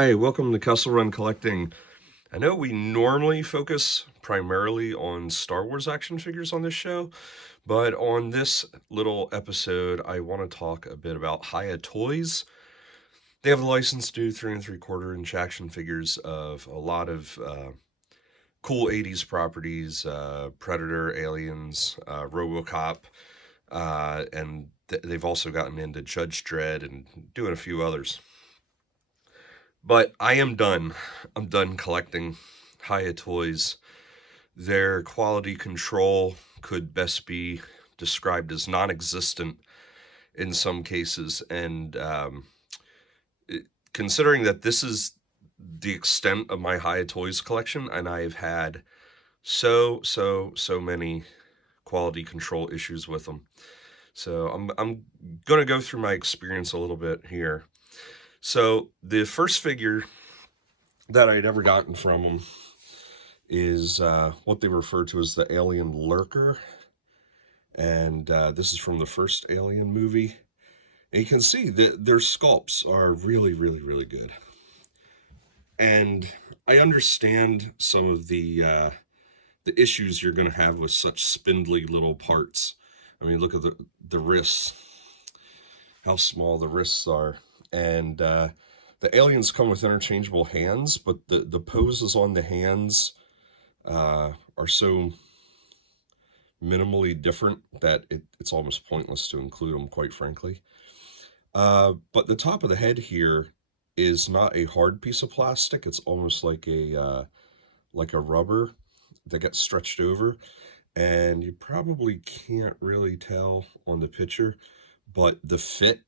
Hi, welcome to Kessel Run Collecting. I know we normally focus primarily on Star Wars action figures on this show, but on this little episode, I want to talk a bit about Hiya Toys. They have a license to do 3 3/4 inch action figures of a lot of cool 80s properties, Predator, Aliens, RoboCop, and they've also gotten into Judge Dredd and doing a few others. But I am done. I'm done collecting Hiya Toys. Their quality control could best be described as non-existent in some cases, and considering that this is the extent of my Hiya Toys collection, and I've had so many quality control issues with them. So I'm gonna go through my experience a little bit here. So the first figure that I'd ever gotten from them is what they refer to as the Alien Lurker. And this is from the first Alien movie. And you can see that their sculpts are really good. And I understand some of the issues you're going to have with such spindly little parts. I mean, look at the wrists, how small the wrists are. And the aliens come with interchangeable hands, but the poses on the hands are so minimally different that it's almost pointless to include them, quite frankly. But the top of the head here is not a hard piece of plastic. It's almost like a rubber that gets stretched over. And you probably can't really tell on the picture, but the fit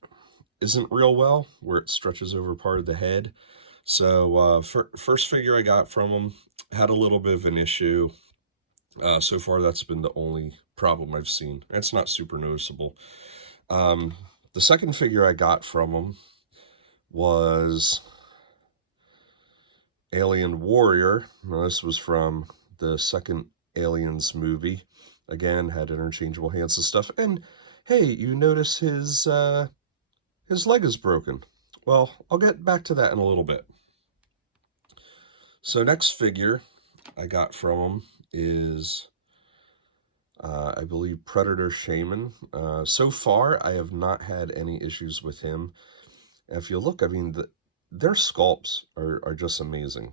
isn't real well where it stretches over part of the head. So first figure I got from them had a little bit of an issue. So far, that's been the only problem I've seen. It's not super noticeable. The second figure I got from them was Alien Warrior. Now, this was from the second Aliens movie. Again, had interchangeable hands and stuff. And hey, you notice his leg is broken. Well, I'll get back to that in a little bit. So next figure I got from him is, I believe, Predator Shaman. So far, I have not had any issues with him. And if you look, I mean, their sculpts are just amazing.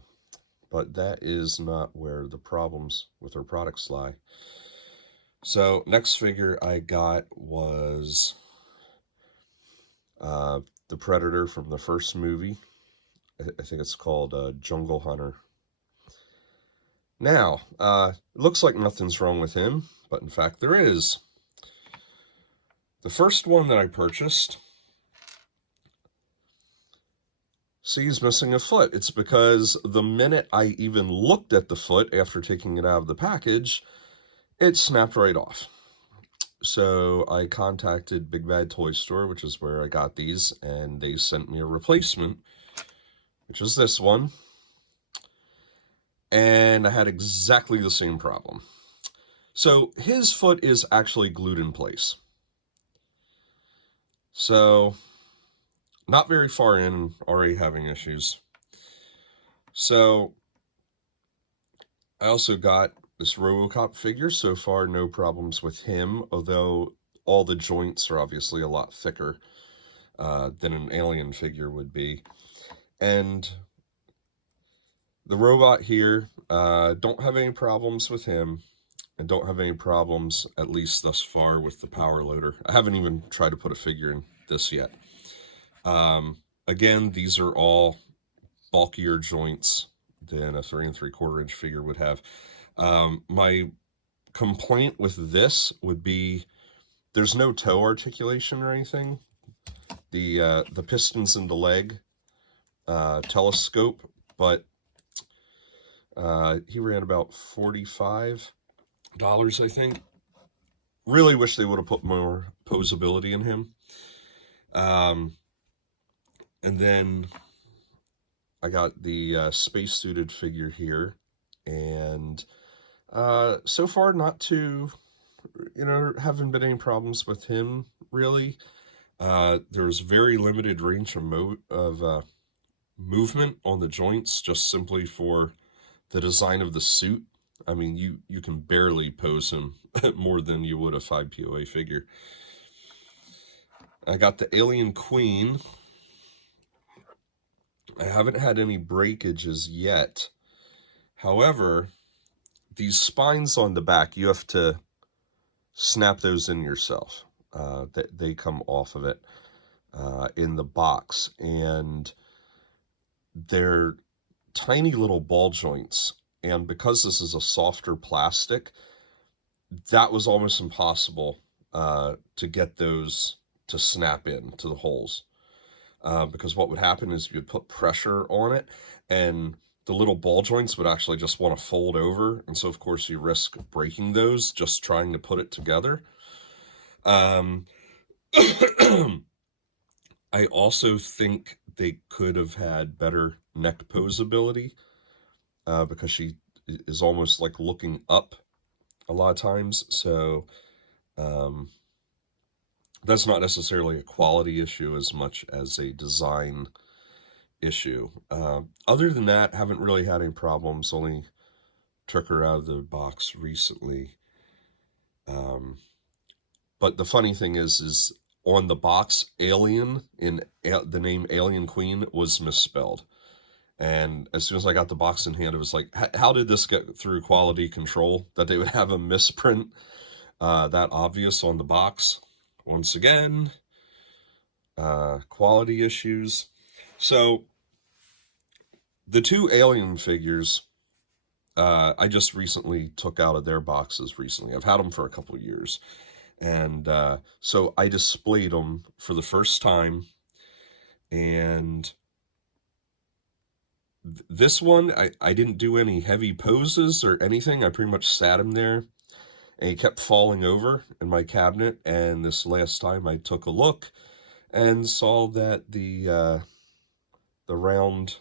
But that is not where the problems with their products lie. So next figure I got was the Predator from the first movie. I think it's called Jungle Hunter. Now, it looks like nothing's wrong with him, but in fact there is. The first one that I purchased, see, he's missing a foot. It's because the minute I even looked at the foot after taking it out of the package, it snapped right off. So I contacted Big Bad Toy Store, which is where I got these, and they sent me a replacement, which is this one. And I had exactly the same problem. So his foot is actually glued in place. So not very far in, already having issues. So I also got this RoboCop figure. So far, no problems with him, although all the joints are obviously a lot thicker than an Alien figure would be. And the robot here, don't have any problems with him, and don't have any problems, at least thus far, with the power loader. I haven't even tried to put a figure in this yet. Again, these are all bulkier joints than a 3 3/4 inch figure would have. My complaint with this would be there's no toe articulation or anything. The pistons in the leg telescope, but he ran about $45, I think. Really wish they would have put more posability in him. And then I got the space-suited figure here, and so far not too, haven't been any problems with him, really. There's very limited range of movement on the joints just simply for the design of the suit. I mean, you can barely pose him more than you would a 5 POA figure. I got the Alien Queen. I haven't had any breakages yet. However, these spines on the back, you have to snap those in yourself. They come off of it in the box, and they're tiny little ball joints. And because this is a softer plastic, that was almost impossible to get those to snap in to the holes. Because what would happen is you'd put pressure on it, and the little ball joints would actually just want to fold over. And so, of course, you risk breaking those just trying to put it together. I also think they could have had better neck posability because she is almost like looking up a lot of times. So that's not necessarily a quality issue as much as a design issue. Other than that, haven't really had any problems. Only took her out of the box recently. But the funny thing is on the box, Alien, in the name Alien Queen, was misspelled. And as soon as I got the box in hand, it was like, how did this get through quality control that they would have a misprint that obvious on the box? Once again, quality issues. So the two Alien figures, I just recently took out of their boxes recently. I've had them for a couple of years. And so I displayed them for the first time. And this one, I didn't do any heavy poses or anything. I pretty much sat him there. And he kept falling over in my cabinet. And this last time I took a look and saw that the round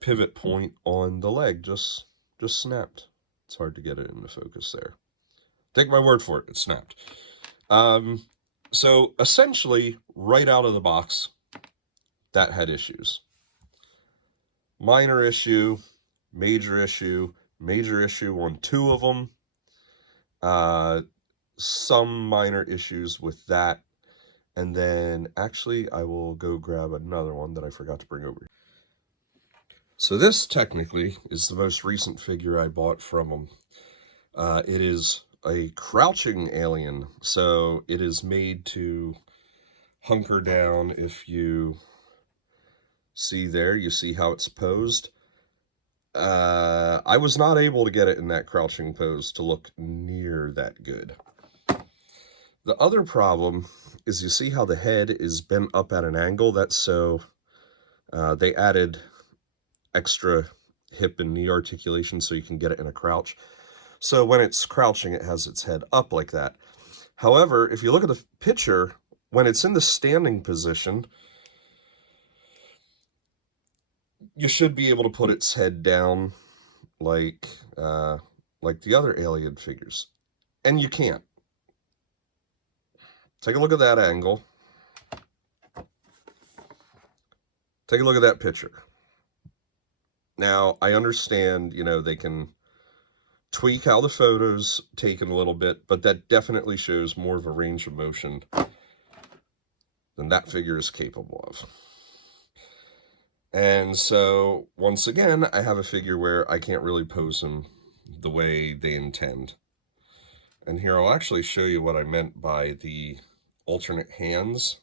pivot point on the leg just snapped. It's hard to get it into focus there. Take my word for it, it snapped. So essentially, right out of the box, that had issues. Minor issue, major issue on two of them. Some minor issues with that. And then, actually, I will go grab another one that I forgot to bring over. So this, technically, is the most recent figure I bought from them. It is a crouching alien, so it is made to hunker down. If you see there, you see how it's posed. I was not able to get it in that crouching pose to look near that good. The other problem is you see how the head is bent up at an angle. That's so they added extra hip and knee articulation so you can get it in a crouch. So when it's crouching, it has its head up like that. However, if you look at the picture, when it's in the standing position, you should be able to put its head down like the other alien figures. And you can't. Take a look at that angle. Take a look at that picture. Now, I understand, you know, they can tweak how the photo's taken a little bit, but that definitely shows more of a range of motion than that figure is capable of. And so, once again, I have a figure where I can't really pose him the way they intend. And here I'll actually show you what I meant by the alternate hands.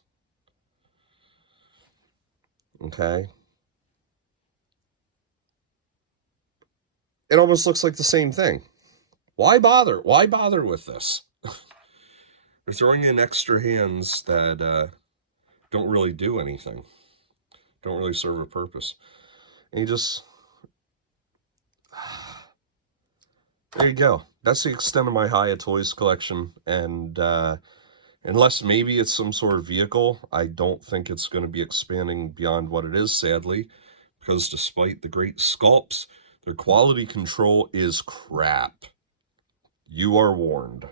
Okay. It almost looks like the same thing. Why bother? Why bother with this? They're throwing in extra hands that don't really do anything. Don't really serve a purpose. And you just... There you go. That's the extent of my Hiya Toys collection. And unless maybe it's some sort of vehicle, I don't think it's going to be expanding beyond what it is, sadly. Because despite the great sculpts, their quality control is crap. You are warned.